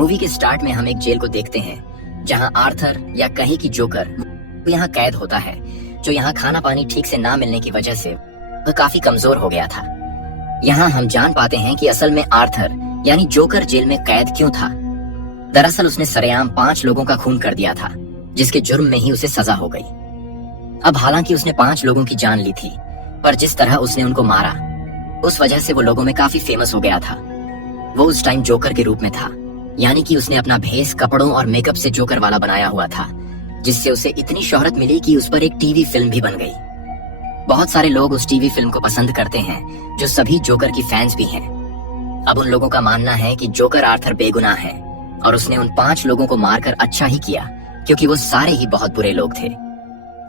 Movie के start में हम एक जेल को देखते हैं जहां आर्थर या कहीं की जोकर यहाँ कैद होता है, जो यहाँ खाना पानी ठीक से ना मिलने की वजह से वह काफी कमजोर हो गया था। यहाँ हम जान पाते हैं कि असल में आर्थर यानी जोकर जेल में कैद क्यों था। दरअसल उसने सरेआम 5 लोगों का खून कर दिया था, जिसके जुर्म में ही उसे सजा हो गई। अब हालांकि उसने 5 लोगों की जान ली थी, पर जिस तरह उसने उनको मारा उस वजह से वो लोगों में काफी फेमस हो गया था। वो उस टाइम जोकर के रूप में था, यानी कि उसने अपना भेस कपड़ों और मेकअप से जोकर वाला बनाया हुआ था, जिससे उसे इतनी शोहरत मिली कि उस पर एक टीवी फिल्म भी बन गई। बहुत सारे लोग उस टीवी फिल्म को पसंद करते हैं, जो सभी जोकर की फैंस भी हैं। अब उन लोगों का मानना है कि जोकर आर्थर बेगुनाह है और उसने उन 5 लोगों को मारकर अच्छा ही किया, क्योंकि वो सारे ही बहुत बुरे लोग थे।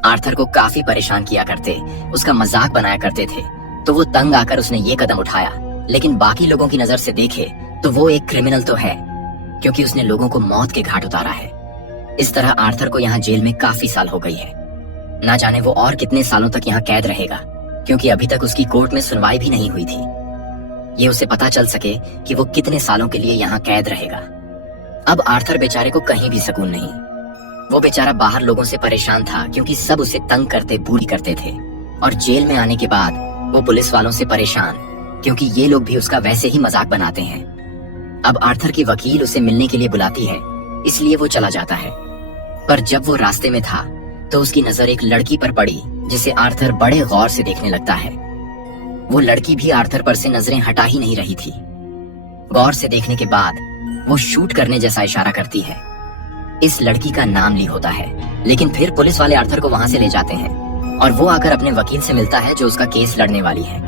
आर्थर को काफी परेशान किया करते, उसका मजाक बनाया करते थे, तो वो तंग आकर उसने ये कदम उठाया। लेकिन बाकी लोगों की नजर से देखे तो वो एक क्रिमिनल तो है, क्योंकि उसने लोगों को मौत के घाट उतारा है। इस तरह आर्थर को यहाँ जेल में काफी साल हो गई है। ना जाने वो और कितने सालों तक यहाँ कैद रहेगा, क्योंकि अभी तक उसकी कोर्ट में सुनवाई भी नहीं हुई थी। ये उसे पता चल सके कि वो कितने सालों के लिए यहाँ कैद रहेगा। अब आर्थर बेचारे को कहीं भी सुकून नहीं। वो बेचारा बाहर लोगों से परेशान था, क्योंकि सब उसे तंग करते बुली करते थे, और जेल में आने के बाद वो पुलिस वालों से परेशान, क्योंकि ये लोग भी उसका वैसे ही मजाक बनाते हैं। अब आर्थर की वकील उसे मिलने के लिए बुलाती है, इसलिए वो चला जाता है। पर जब वो रास्ते में था तो उसकी नजर एक लड़की पर पड़ी, जिसे आर्थर बड़े गौर से देखने लगता है। वो लड़की भी आर्थर पर से नजरें हटा ही नहीं रही थी। गौर से देखने के बाद वो शूट करने जैसा इशारा करती है। इस लड़की का नाम ली होता है, लेकिन फिर पुलिस वाले आर्थर को वहां से ले जाते हैं और वो आकर अपने वकील से मिलता है, जो उसका केस लड़ने वाली है।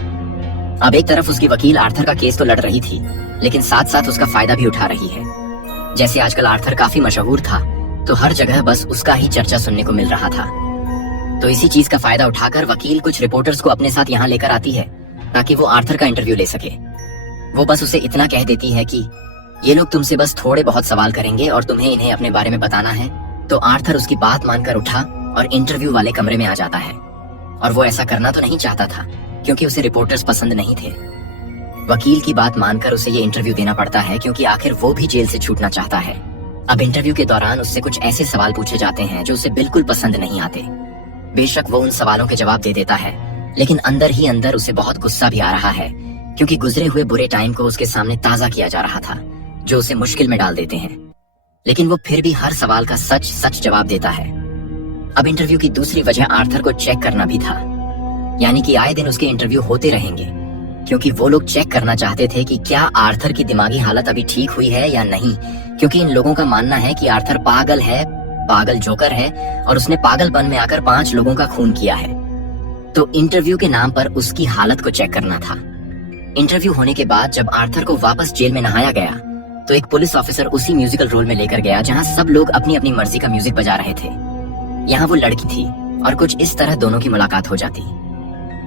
अब एक तरफ उसकी वकील आर्थर का केस तो लड़ रही थी, लेकिन साथ साथ उसका फायदा भी उठा रही है। जैसे आजकल आर्थर काफी मशहूर था, तो हर जगह बस उसका ही चर्चा सुनने को मिल रहा था। तो इसी चीज का फायदा उठाकर वकील कुछ रिपोर्टर्स को अपने साथ यहाँ लेकर आती है, ताकि वो आर्थर का इंटरव्यू ले सके। वो बस उसे इतना कह देती है कि ये लोग तुमसे बस थोड़े बहुत सवाल करेंगे और तुम्हें इन्हें अपने बारे में बताना है। तो आर्थर उसकी बात मानकर उठा और इंटरव्यू वाले कमरे में आ जाता है। और वो ऐसा करना तो नहीं चाहता था, क्योंकि उसे रिपोर्टर्स पसंद नहीं थे। वकील की बात मानकर उसे ये इंटरव्यू देना पड़ता है, क्योंकि आखिर वो भी जेल से छूटना चाहता है। अब इंटरव्यू के दौरान उससे कुछ ऐसे सवाल पूछे जाते हैं जो उसे बिल्कुल पसंद नहीं आते। बेशक वो उन सवालों के जवाब दे देता है, लेकिन अंदर ही अंदर उसे बहुत गुस्सा भी आ रहा है, क्योंकि गुजरे हुए बुरे टाइम को उसके सामने ताजा किया जा रहा था, जो उसे मुश्किल में डाल देते हैं। लेकिन वो फिर भी हर सवाल का सच सच जवाब देता है। अब इंटरव्यू की दूसरी वजह आर्थर को चेक करना भी था, यानी कि आए दिन उसके इंटरव्यू होते रहेंगे, क्योंकि वो लोग चेक करना चाहते थे कि क्या आर्थर की दिमागी हालत अभी ठीक हुई है या नहीं, क्योंकि इन लोगों का मानना है कि आर्थर पागल है, पागल जोकर है, और उसने पागलपन में आकर 5 लोगों का खून किया है। तो इंटरव्यू के नाम पर उसकी हालत को चेक करना था। इंटरव्यू होने के बाद जब आर्थर को वापस जेल में नहाया गया, तो एक पुलिस ऑफिसर उसी म्यूजिकल रोल में लेकर गया जहाँ सब लोग अपनी अपनी मर्जी का म्यूजिक बजा रहे थे। यहाँ वो लड़की थी और कुछ इस तरह दोनों की मुलाकात हो जाती।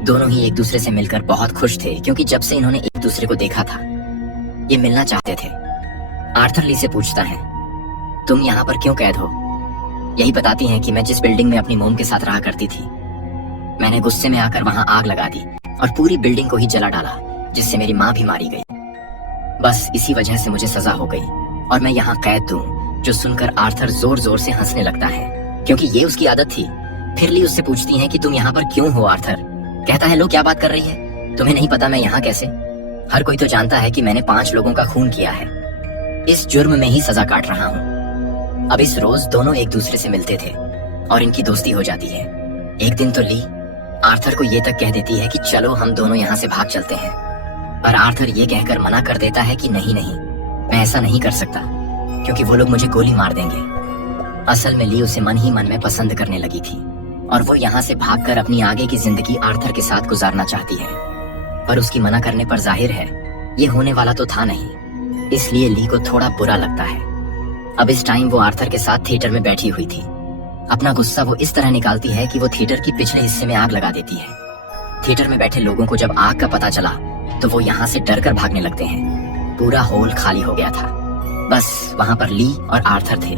दोनों ही एक दूसरे से मिलकर बहुत खुश थे, क्योंकि जब से इन्होंने एक दूसरे को देखा था ये मिलना चाहते थे। आर्थर ली से पूछता है, तुम यहाँ पर क्यों कैद हो? यही बताती हैं कि मैं जिस बिल्डिंग में अपनी मोम के साथ रहा करती थी, मैंने गुस्से में आकर वहां आग लगा दी और पूरी बिल्डिंग को ही जला डाला, जिससे मेरी माँ भी मारी गई। बस इसी वजह से मुझे सजा हो गई और मैं यहाँ कैद हूँ। जो सुनकर आर्थर जोर जोर से हंसने लगता है, क्योंकि ये उसकी आदत थी। फिर ली उससे पूछती है कि तुम यहाँ पर क्यों हो आर्थर? कहता है, लो क्या बात कर रही है, तुम्हें नहीं पता मैं यहाँ कैसे? हर कोई तो जानता है कि मैंने 5 लोगों का खून किया है, इस जुर्म में ही सजा काट रहा हूँ। अब इस रोज दोनों एक दूसरे से मिलते थे और इनकी दोस्ती हो जाती है। एक दिन तो ली आर्थर को ये तक कह देती है कि चलो हम दोनों यहाँ से भाग चलते हैं, पर आर्थर ये कहकर मना कर देता है कि नहीं नहीं, मैं ऐसा नहीं कर सकता, क्योंकि वो लोग मुझे गोली मार देंगे। असल में ली उसे मन ही मन में पसंद करने लगी थी और वो यहाँ से भागकर अपनी आगे की जिंदगी आर्थर के साथ गुजारना चाहती है। पर उसकी मना करने पर जाहिर है ये होने वाला तो था नहीं, इसलिए ली को थोड़ा बुरा लगता है। अब इस टाइम वो आर्थर के साथ थिएटर में बैठी हुई थी। अपना गुस्सा वो इस तरह निकालती है कि वो थिएटर की पिछले हिस्से में आग लगा देती है। थिएटर में बैठे लोगों को जब आग का पता चला तो वो यहाँ से डरकर भागने लगते हैं। पूरा हॉल खाली हो गया था, बस वहाँ पर ली और आर्थर थे।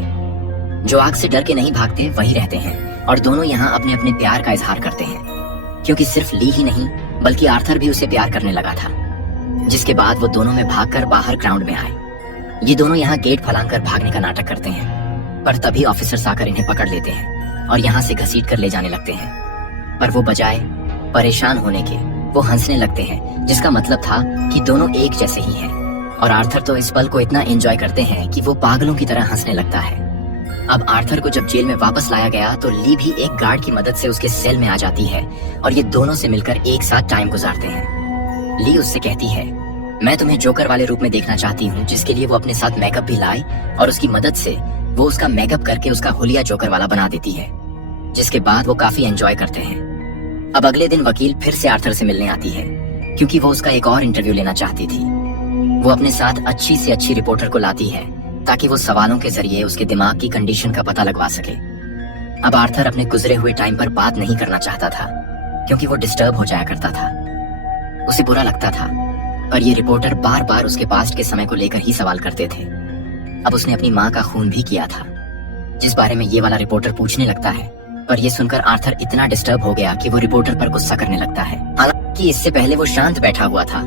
जो आग से डर के नहीं भागते वही रहते हैं और दोनों यहाँ अपने अपने प्यार का इजहार करते हैं, क्योंकि सिर्फ ली ही नहीं बल्कि आर्थर भी उसे प्यार करने लगा था। जिसके बाद वो दोनों में भागकर बाहर ग्राउंड में आए। ये दोनों यहाँ गेट फलांग भागने का नाटक करते हैं, पर तभी ऑफिसर्स आकर इन्हें पकड़ लेते हैं और यहाँ से घसीट कर ले जाने लगते हैं। पर वो बजाय परेशान होने के वो हंसने लगते हैं, जिसका मतलब था कि दोनों एक जैसे ही हैं। और आर्थर तो इस पल को इतना एंजॉय करते हैं कि वो पागलों की तरह हंसने लगता है। अब आर्थर को जब जेल में वापस लाया गया तो ली भी एक गार्ड की मदद से उसके सेल में आ जाती है और ये दोनों से मिलकर एक साथ टाइम गुजारते हैं। ली उससे कहती है, मैं तुम्हें जोकर वाले रूप में देखना चाहती हूँ, जिसके लिए वो अपने साथ मेकअप भी लाई और उसकी मदद से वो उसका मेकअप करके उसका हुलिया जोकर वाला बना देती है, जिसके बाद वो काफी एंजॉय करते हैं। अब अगले दिन वकील फिर से आर्थर से मिलने आती है, क्योंकि वो उसका एक और इंटरव्यू लेना चाहती थी। वो अपने साथ अच्छी से अच्छी रिपोर्टर को लाती है ताकि वो सवालों के जरिए उसके दिमाग की कंडीशन का पता लगवा सके। अब आर्थर अपने गुजरे हुए टाइम पर बात नहीं करना चाहता था, क्योंकि वो डिस्टर्ब हो जाया करता था। उसे बुरा लगता था, पर ये रिपोर्टर बार बार उसके पास्ट के समय को लेकर ही सवाल करते थे। अब उसने अपनी माँ का खून भी किया था, जिस बारे में ये वाला रिपोर्टर पूछने लगता है। पर ये सुनकर आर्थर इतना डिस्टर्ब हो गया कि वो रिपोर्टर पर गुस्सा करने लगता है। हालांकि इससे पहले वो शांत बैठा हुआ था।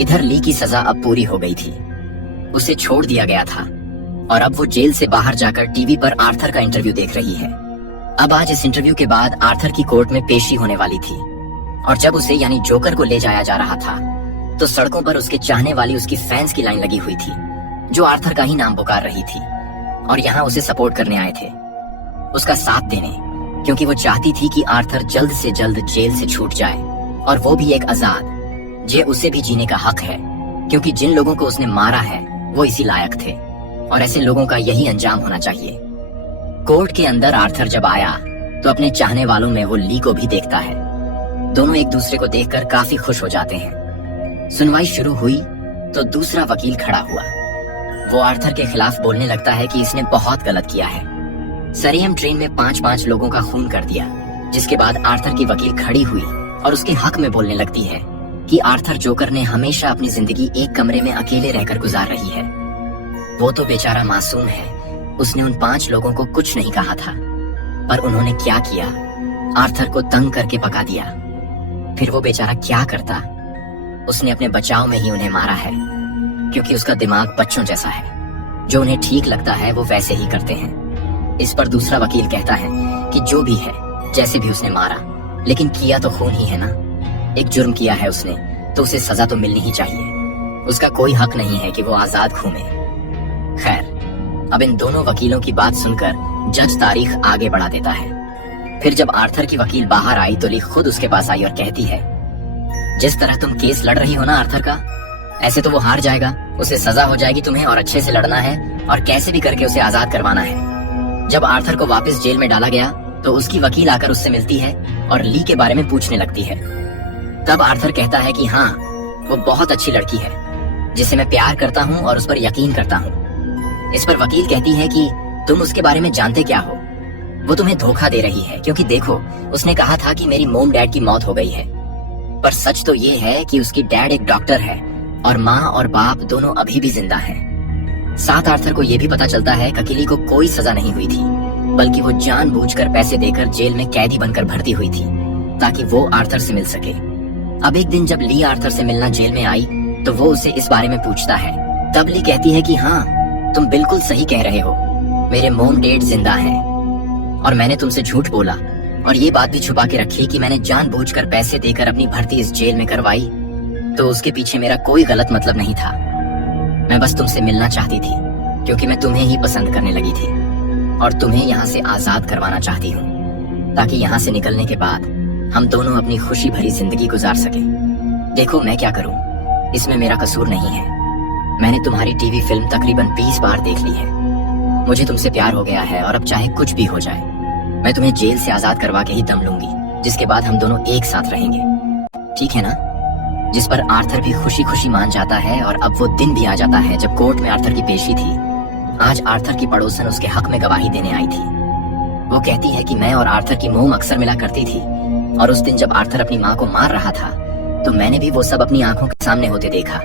इधर ली की सजा अब पूरी हो गई थी, उसे छोड़ दिया गया था और अब वो जेल से बाहर जाकर टीवी पर आर्थर का इंटरव्यू देख रही है। अब आज इस इंटरव्यू के बाद आर्थर की कोर्ट में पेशी होने वाली थी और जब उसे यानी जोकर को ले जाया जा रहा था तो सड़कों पर उसके चाहने वाली उसकी फैंस की लाइन लगी हुई थी, जो आर्थर का ही नाम पुकार रही थी और यहाँ उसे सपोर्ट करने आए थे, उसका साथ देने, क्योंकि वो चाहती थी कि आर्थर जल्द से जल्द जेल से छूट जाए और वो भी एक आजाद, जे उसे भी जीने का हक है, क्योंकि जिन लोगों को उसने मारा है वो इसी लायक थे और ऐसे लोगों का यही अंजाम होना चाहिए। कोर्ट के अंदर आर्थर जब आया तो अपने चाहने वालों में वो ली को भी देखता है। दोनों एक दूसरे को देखकर काफी खुश हो जाते हैं। सुनवाई शुरू हुई तो दूसरा वकील खड़ा हुआ। वो आर्थर के खिलाफ बोलने लगता है कि इसने बहुत गलत किया है। सरेम ट्रेन में 5-5 लोगों का खून कर दिया, जिसके बाद आर्थर की वकील खड़ी हुई और उसके हक में बोलने लगती है कि आर्थर जोकर ने हमेशा अपनी जिंदगी एक कमरे में अकेले रहकर गुजार रही है। वो तो बेचारा मासूम है, उसने उन 5 लोगों को कुछ नहीं कहा था, पर उन्होंने क्या किया, आर्थर को तंग करके पका दिया। फिर वो बेचारा क्या करता, उसने अपने बचाव में ही उन्हें मारा है, क्योंकि उसका दिमाग बच्चों जैसा है, जो उन्हें ठीक लगता है वो वैसे ही करते हैं। इस पर दूसरा वकील कहता है कि जो भी है, जैसे भी उसने मारा, लेकिन किया तो खून ही है ना, एक जुर्म किया है उसने तो उसे सजा तो मिलनी ही चाहिए, उसका कोई हक नहीं है कि वो आजाद घूमे। खैर, अब इन दोनों वकीलों की बात सुनकर जज तारीख आगे बढ़ा देता है। फिर जब आर्थर की वकील बाहर आई तो ली खुद उसके पास आई और कहती है, जिस तरह तुम केस लड़ रही हो ना आर्थर का, ऐसे तो वो हार जाएगा, उसे सजा हो जाएगी तुम्हें और अच्छे से लड़ना है और कैसे भी करके उसे आजाद करवाना है। जब आर्थर को वापस जेल में डाला गया तो उसकी वकील आकर उससे मिलती है और ली के बारे में पूछने लगती है। तब आर्थर कहता है कि हाँ, वो बहुत अच्छी लड़की है, जिसे मैं प्यार करता हूँ और उस पर यकीन करता हूँ। इस पर वकील कहती है कि तुम उसके बारे में जानते क्या हो, वो तुम्हें धोखा दे रही है, क्योंकि देखो उसने कहा था कि मेरी मोम डैड की मौत हो गई है, पर सच तो ये है कि उसकी डैड एक डॉक्टर है और माँ और बाप दोनों अभी भी जिंदा हैं। साथ आर्थर को ये भी पता चलता है कि किली को कोई सजा नहीं हुई थी, बल्कि वो जानबूझकर पैसे देकर जेल में कैदी बनकर भर्ती हुई थी ताकि वो आर्थर से मिल सके। अब एक दिन जब ली आर्थर से मिलना जेल में आई तो वो उसे इस बारे में पूछता है। तब ली कहती है कि हाँ, तुम बिल्कुल सही कह रहे हो, मेरे मोम डैड जिंदा हैं और मैंने तुमसे झूठ बोला और ये बात भी छुपा के रखी कि मैंने जानबूझकर पैसे देकर अपनी भर्ती इस जेल में करवाई, तो उसके पीछे मेरा कोई गलत मतलब नहीं था। मैं बस तुमसे मिलना चाहती थी, क्योंकि मैं तुम्हें ही पसंद करने लगी थी और तुम्हें यहाँ से आजाद करवाना चाहती हूँ, ताकि यहाँ से निकलने के बाद हम दोनों अपनी खुशी भरी जिंदगी गुजार सके। देखो मैं क्या करूँ, इसमें मेरा कसूर नहीं है। मैंने तुम्हारी टीवी फिल्म तकरीबन 20 बार देख ली है। मुझे तुमसे प्यार हो गया है और अब चाहे कुछ भी हो जाए, मैं तुम्हें जेल से आजाद करवा के ही दम लूंगी, जिसके बाद हम दोनों एक साथ रहेंगे, ठीक है ना? जिस पर आर्थर भी खुशी खुशी मान जाता है और अब वो दिन भी आ जाता है जब कोर्ट में आर्थर की पेशी थी। आज आर्थर की पड़ोसन उसके हक में गवाही देने आई थी। वो कहती है कि मैं और आर्थर की मोम अक्सर मिला करती थी और उस दिन जब आर्थर अपनी माँ को मार रहा था तो मैंने भी वो सब अपनी आंखों के सामने होते देखा।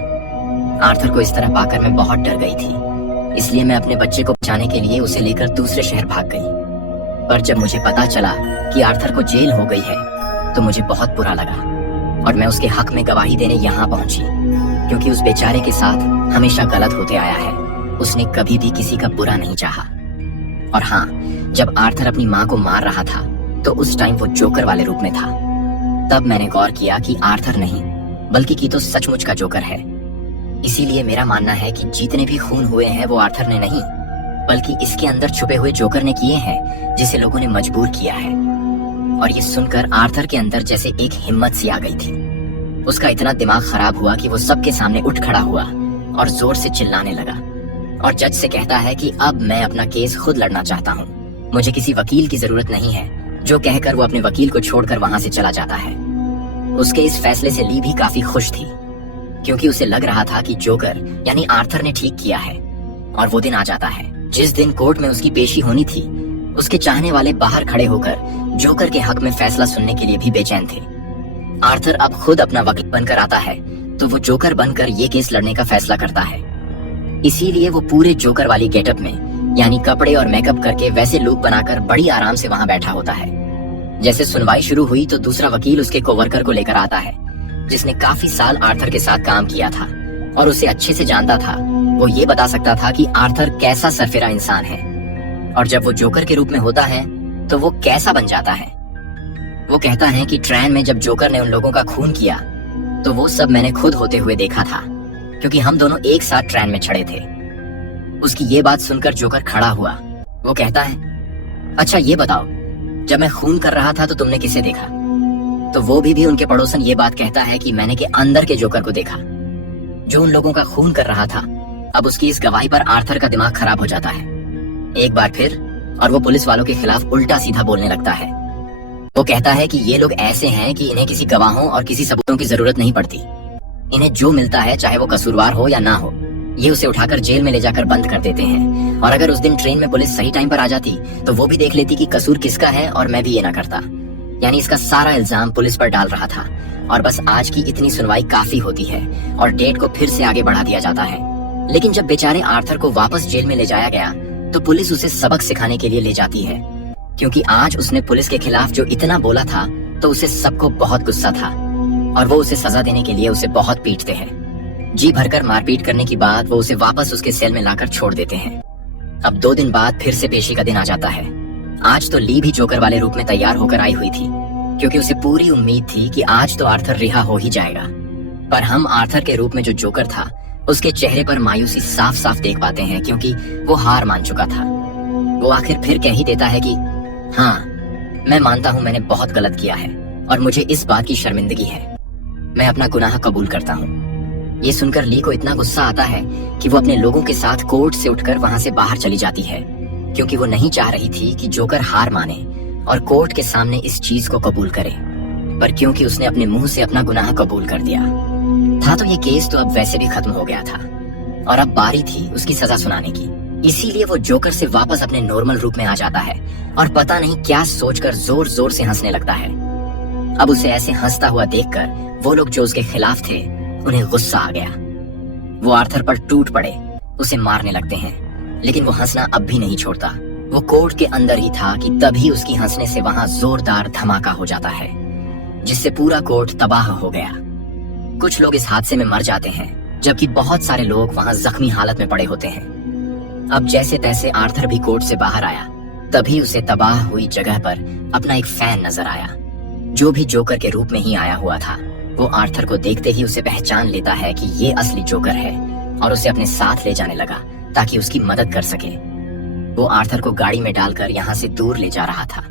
आर्थर को इस तरह पाकर मैं बहुत डर गई थी, इसलिए मैं अपने बच्चे को बचाने के लिए उसे लेकर दूसरे शहर भाग गई। पर जब मुझे पता चला कि आर्थर को जेल हो गई है तो मुझे बहुत बुरा लगा और मैं उसके हक में गवाही देने यहाँ पहुंची, क्योंकि उस बेचारे के साथ हमेशा गलत होते आया है। उसने कभी भी किसी का बुरा नहीं चाहा। और हाँ, जब आर्थर अपनी माँ को मार रहा था तो उस टाइम वो जोकर वाले रूप में था। तब मैंने गौर किया कि आर्थर नहीं बल्कि की तो सचमुच का जोकर है। इसीलिए मेरा मानना है कि जितने भी खून हुए हैं वो आर्थर ने नहीं बल्कि इसके अंदर छुपे हुए जोकर ने किए हैं, जिसे लोगों ने मजबूर किया है। और ये सुनकर आर्थर के अंदर जैसे एक हिम्मत सी आ गई थी। उसका इतना दिमाग खराब हुआ कि वो सबके सामने उठ खड़ा हुआ और जोर से चिल्लाने लगा और जज से कहता है कि अब मैं अपना केस खुद लड़ना चाहता हूँ, मुझे किसी वकील की जरूरत नहीं है। जो कहकर वो अपने वकील को छोड़कर वहां से चला जाता है। उसके इस फैसले से ली भी काफी खुश थी, क्योंकि उसे लग रहा था कि जोकर यानी आर्थर ने ठीक किया है। और वो दिन आ जाता है जिस दिन कोर्ट में उसकी पेशी होनी थी। उसके चाहने वाले बाहर खड़े होकर जोकर के हक में फैसला सुनने के लिए भी बेचैन थे। आर्थर अब खुद अपना वकील बनकर आता है तो वो जोकर बनकर ये केस लड़ने का फैसला करता है। इसीलिए वो पूरे जोकर वाली गेटअप में यानी कपड़े और मेकअप करके वैसे लुक बनाकर बड़ी आराम से वहां बैठा होता है। जैसे सुनवाई शुरू हुई तो दूसरा वकील उसके कोवर्कर को लेकर आता है, जिसने काफी साल आर्थर के साथ काम किया था और उसे अच्छे से जानता था। वो ये बता सकता था कि आर्थर कैसा सरफिरा इंसान है और जब वो जोकर के रूप में होता है तो वो कैसा बन जाता है। वो कहता है कि ट्रेन में जब जोकर ने उन लोगों का खून किया तो वो सब मैंने खुद होते हुए देखा था, क्योंकि हम दोनों एक साथ ट्रेन में चढ़े थे। उसकी ये बात सुनकर जोकर खड़ा हुआ। वो कहता है, अच्छा ये बताओ, जब मैं खून कर रहा था तो तुमने किसे देखा? तो वो भी उनके पड़ोसन ये बात कहता है कि मैंने के अंदर के जोकर को देखा जो उन लोगों का खून कर रहा था। अब उसकी इस गवाही पर आर्थर का दिमाग खराब हो जाता है एक बार फिर, और वो पुलिस वालों के खिलाफ उल्टा सीधा बोलने लगता है। वो कहता है कि ये लोग ऐसे हैं कि इन्हें किसी गवाहों और किसी सबूतों की जरूरत नहीं पड़ती। इन्हें जो मिलता है, चाहे वो कसूरवार हो या ना हो, ये उसे उठाकर जेल में ले जाकर बंद कर देते हैं। और अगर उस दिन ट्रेन में पुलिस सही टाइम पर आ जाती तो वो भी देख लेती कि कसूर किसका है और मैं भी ये ना करता। यानी इसका सारा इल्जाम पुलिस पर डाल रहा था और बस आज की इतनी सुनवाई काफी होती है और डेट को फिर से आगे बढ़ा दिया जाता है। लेकिन जब बेचारे आर्थर को वापस जेल में ले जाया गया तो पुलिस उसे सबक सिखाने के लिए ले जाती है, क्योंकि आज उसने पुलिस के खिलाफ जो इतना बोला था तो उसे सबको बहुत गुस्सा था और वो उसे सजा देने के लिए उसे बहुत पीटते हैं। जी भरकर मारपीट करने के बाद वो उसे वापस उसके सेल में लाकर छोड़ देते हैं। अब 2 दिन बाद फिर से पेशी का दिन आ जाता है। आज तो ली भी जोकर वाले रूप में तैयार होकर आई हुई थी, क्योंकि उसे पूरी उम्मीद थी कि आज तो आर्थर रिहा हो ही जाएगा। पर हम आर्थर के रूप में जो जोकर था उसके चेहरे पर मायूसी साफ साफ देख पाते हैं, क्योंकि वो हार मान चुका था। वो आखिर फिर कह ही देता है कि हाँ, मैं मानता हूँ मैंने बहुत गलत किया है और मुझे इस बात की शर्मिंदगी है। मैं अपना गुनाह कबूल करता हूँ। ये सुनकर ली को इतना गुस्सा आता है कि वो अपने लोगों के साथ कोर्ट से उठकर वहां से बाहर चली जाती है, क्योंकि वो नहीं चाह रही थी कि जोकर हार माने और कोर्ट के सामने इस चीज को कबूल करे। पर क्योंकि उसने अपने मुंह से अपना गुनाह कबूल कर दिया था तो ये केस तो अब वैसे भी खत्म हो गया था और अब बारी थी उसकी सजा सुनाने की। इसीलिए वो जोकर से वापस अपने नॉर्मल रूप में आ जाता है और पता नहीं क्या सोचकर जोर जोर से हंसने लगता है। अब उसे ऐसे हंसता हुआ देखकर वो लोग जो उसके खिलाफ थे उन्हें गुस्सा आ गया। वो आर्थर पर टूट पड़े, उसे मारने लगते हैं, लेकिन वो हंसना अब भी नहीं छोड़ता। वो कोर्ट के अंदर ही था कि तभी उसकी हंसने से वहां जोरदार धमाका हो जाता है, जिससे पूरा कोर्ट तबाह हो गया। कुछ लोग इस हादसे में मर जाते हैं, जबकि बहुत सारे लोग वहां जख्मी हालत में पड़े होते हैं। अब जैसे तैसे आर्थर भी कोर्ट से बाहर आया, तभी उसे तबाह हुई जगह पर अपना एक फैन नजर आया, जो भी जोकर के रूप में ही आया हुआ था। वो आर्थर को देखते ही उसे पहचान लेता है कि ये असली जोकर है और उसे अपने साथ ले जाने लगा ताकि उसकी मदद कर सके। वो आर्थर को गाड़ी में डालकर यहाँ से दूर ले जा रहा था।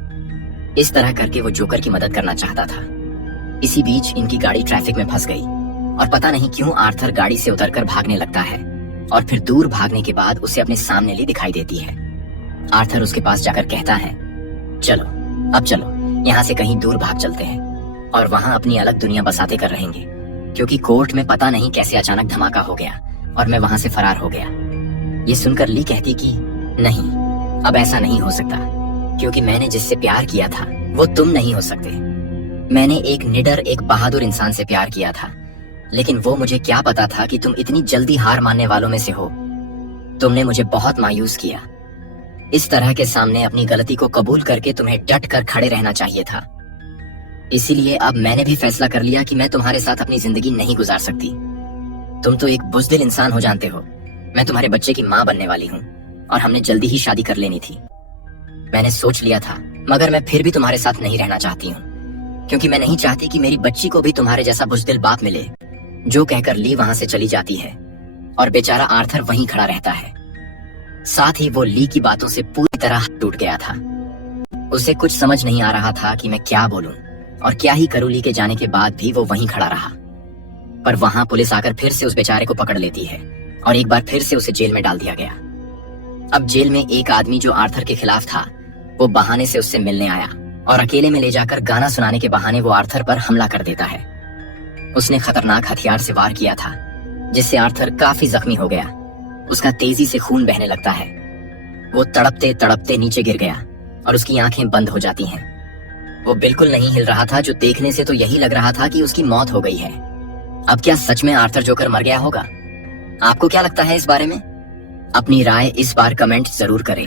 इस तरह करके वो जोकर की मदद करना चाहता था। इसी बीच इनकी गाड़ी ट्रैफिक में फंस गई और पता नहीं क्यों आर्थर गाड़ी से उतरकर भागने लगता है और फिर दूर भागने के बाद उसे अपने सामने ली दिखाई देती है। आर्थर उसके पास जाकर कहता है, चलो अब चलो, यहाँ से कहीं दूर भाग चलते हैं और वहां अपनी अलग दुनिया बसाते कर रहेंगे, क्योंकि कोर्ट में पता नहीं कैसे अचानक धमाका हो गया और मैं वहां से फरार हो गया। ये सुनकर ली कहती कि नहीं, अब ऐसा नहीं हो सकता, क्योंकि मैंने जिससे प्यार किया था वो तुम नहीं हो सकते। मैंने एक निडर, एक बहादुर इंसान से प्यार किया था, लेकिन वो मुझे क्या पता था कि तुम इतनी जल्दी हार मानने वालों में से हो। तुमने मुझे बहुत मायूस किया। इस तरह के सामने अपनी गलती को कबूल करके तुम्हें डट कर खड़े रहना चाहिए था। इसीलिए अब मैंने भी फैसला कर लिया कि मैं तुम्हारे साथ अपनी जिंदगी नहीं गुजार सकती। तुम तो एक बुज़दिल इंसान हो जानते हो, मैं तुम्हारे बच्चे की माँ बनने वाली हूँ और हमने जल्दी ही शादी कर लेनी थी। मैंने सोच लिया था, मगर मैं फिर भी तुम्हारे साथ नहीं रहना चाहती हूँ, क्योंकि मैं नहीं चाहती कि मेरी बच्ची को भी तुम्हारे जैसा बुज़दिल बाप मिले। जो कहकर ली वहां से चली जाती है और बेचारा आर्थर वहीं खड़ा रहता है। साथ ही वो ली की बातों से पूरी तरह टूट गया था। उसे कुछ समझ नहीं आ रहा था कि मैं क्या बोलूं और क्या ही करूं। ली के जाने के बाद भी वो वहीं खड़ा रहा, पर वहां पुलिस आकर फिर से उस बेचारे को पकड़ लेती है और एक बार फिर से उसे जेल में डाल दिया गया। अब जेल में एक आदमी जो आर्थर के खिलाफ था, वो बहाने से उससे मिलने आया और अकेले में ले जाकर गाना सुनाने के बहाने वो आर्थर पर हमला कर देता है। उसने खतरनाक हथियार से वार किया था, जिससे आर्थर काफी जख्मी हो गया। उसका तेजी से खून बहने लगता है। वो तड़पते तड़पते नीचे गिर गया और उसकी आंखें बंद हो जाती हैं। वो बिल्कुल नहीं हिल रहा था, जो देखने से तो यही लग रहा था कि उसकी मौत हो गई है। अब क्या सच में आर्थर जोकर मर गया होगा? आपको क्या लगता है इस बारे में? अपनी राय इस बार कमेंट जरूर करें।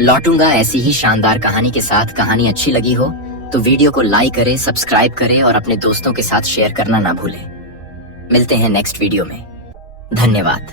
लौटूंगा ऐसी ही शानदार कहानी के साथ। कहानी अच्छी लगी हो तो वीडियो को लाइक करें, सब्सक्राइब करें और अपने दोस्तों के साथ शेयर करना ना भूलें। मिलते हैं नेक्स्ट वीडियो में। धन्यवाद।